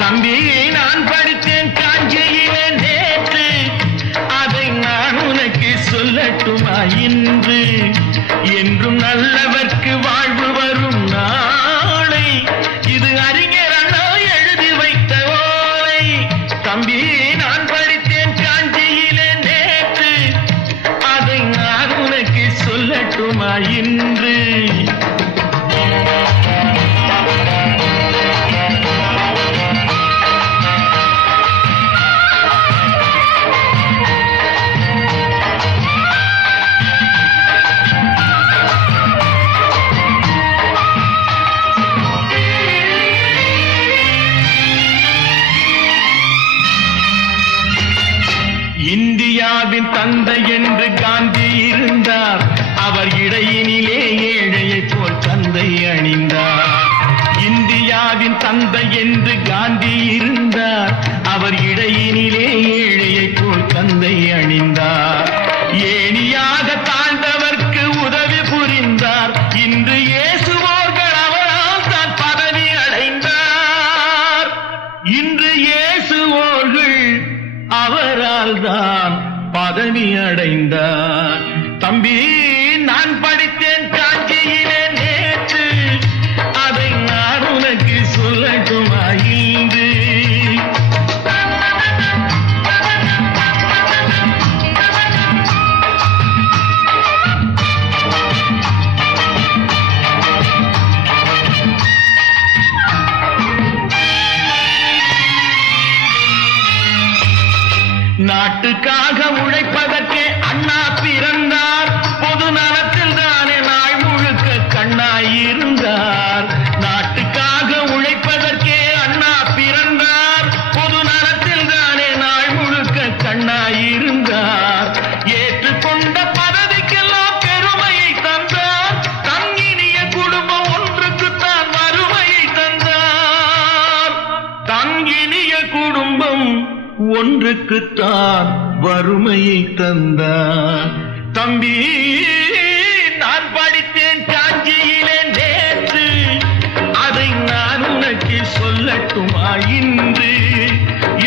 தம்பியை நான் படித்தேன் காஞ்சியிலே நேற்று, அதை நான் உனக்கு சொல்லட்டுமா இன்று? என்றும் நல்லவர்க்கு வாழ்வு வரும் நாளை, இது அறிஞர் அண்ணா எழுதி வைத்த ஓலை. தம்பியை நான் படித்தேன் காஞ்சியிலே நேற்று, அதை நான் உனக்கு சொல்லட்டுமா இன்று? இந்தியாவின் தந்தை என்று காந்தி இருந்தார், அவர் இடையினிலே ஏழையை போல் தந்தை அணிந்தார். இந்தியாவின் தந்தை என்று காந்தி இருந்தார், அவர் இடையினிலே ஏழையை போல் தந்தை அணிந்தார். ஏணியாக தாழ்ந்தவர்க்கு உதவி புரிந்தார், இன்று இயேசுவோர்கள் அவரால் தான் பதவி அடைந்தார். இன்று இயேசுவோர்கள் அவரால் தான் பதவி அடைந்தார். தம்பி நான் படித்தேன் காஞ்சியிலே நேற்று, அதை நான் உனக்கு சொல்லட்டுமா இன்று? நாட்டுக்காக உழைப்பதற்கே அண்ணா பிறந்தார், பொது நலத்தில் தானே நாள் முழுக்க கண்ணாயிருந்தார். நாட்டுக்காக உழைப்பதற்கே அண்ணா பிறந்தார், பொது நலத்தில் தானே நாள் முழுக்க கண்ணாயிருந்தார். ஏற்றுக்கொண்ட பதவிக்கெல்லாம் பெருமையை தந்தார், தங்கினிய குடும்பம் ஒன்றுக்குத்தான் வறுமையை தந்தார். தங்கினிய குடும்பம் ஒன்றுக்குத்தான் வறுமையை தந்தார். தம்பி நான் படித்தேன் காஞ்சியிலே நேற்று, அதை நான் உனக்கு சொல்லட்டுமா இன்று?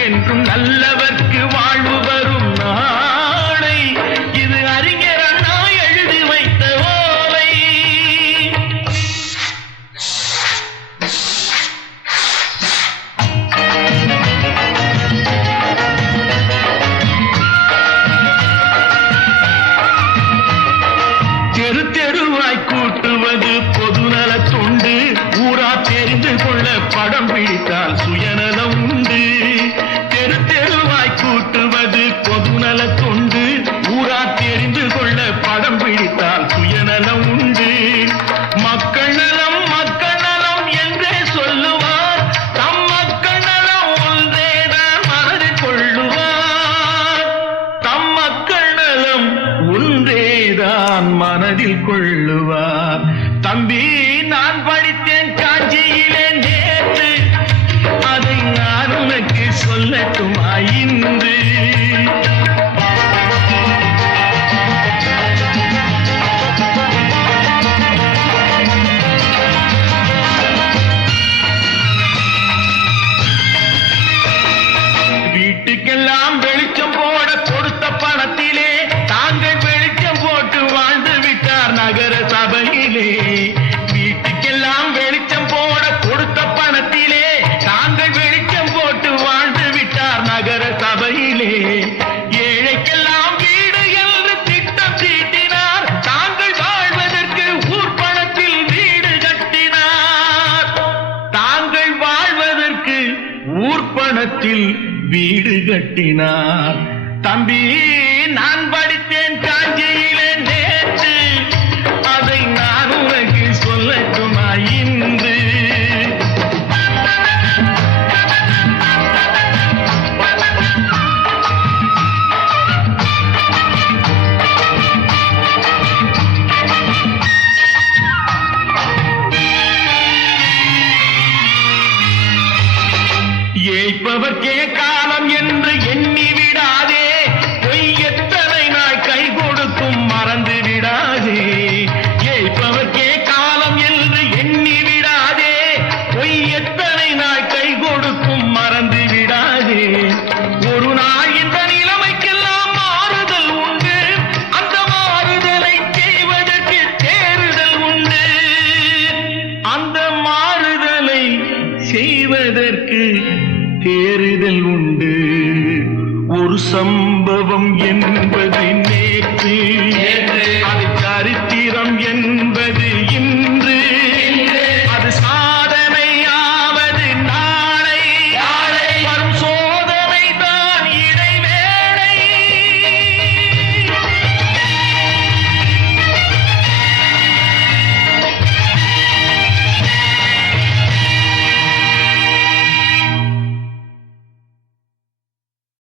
என்றும் நல்லவர்க்கு வாழ்வு வரும் நாளை, இது அறிஞர் அண்ணா எழுதி வைத்த ஓலை. கூட்டுவது பொதுநல தொண்டு, ஊரா தெரிந்து கொள்ள படம் பிடித்தால் சுயநலம் உண்டு. தெரு தெருவாய் கூட்டுவது பொதுநல தொண்டு, ஊரா தெரிந்து கொள்ள படம் பிடித்தால் சுயநலம் உண்டு. மக்கள் நலம் மக்கள் நலம் என்றே சொல்லுவார், தம் மக்கள் நலம் ஒன்றேதான் மனதில் கொள்ளுவார். தம் மக்கள் நலம் ஒன்றேதான் மனதில் கொள்ளுவார். தம்பி நான் படித்தேன் காஞ்சியிலே நேற்று, அதை நான் உனக்கு சொல்லட்டுமா இன்று? வீட்டுக்கெல்லாம் வெளிச்சம் போட கொடுத்த பணத்திலே தாங்கள் வெளிச்சம் போட்டு வாழ்ந்து விட்டார் நகர சபையிலே. வீட்டுக்கெல்லாம் வெளிச்சம் போட கொடுத்த பணத்திலே தாங்கள் வெளிச்சம் போட்டு வாழ்ந்து விட்டார் நகர சபையிலே. ஏழைக்கெல்லாம் வீடு என்று திட்டம் தீட்டினார், தாங்கள் வாழ்வதற்கு ஊர் பணத்தில் வீடு கட்டினார். தாங்கள் வாழ்வதற்கு ஊர் பணத்தில் வீடு கட்டினார். தம்பி நான் படித்தேன் காஞ்சியிலே நேற்று, அதை நான் உனக்கு சொல்லட்டுமா இன்று? சம்பவம் என்பது நேற்று, அது சரித்திரம் என்பது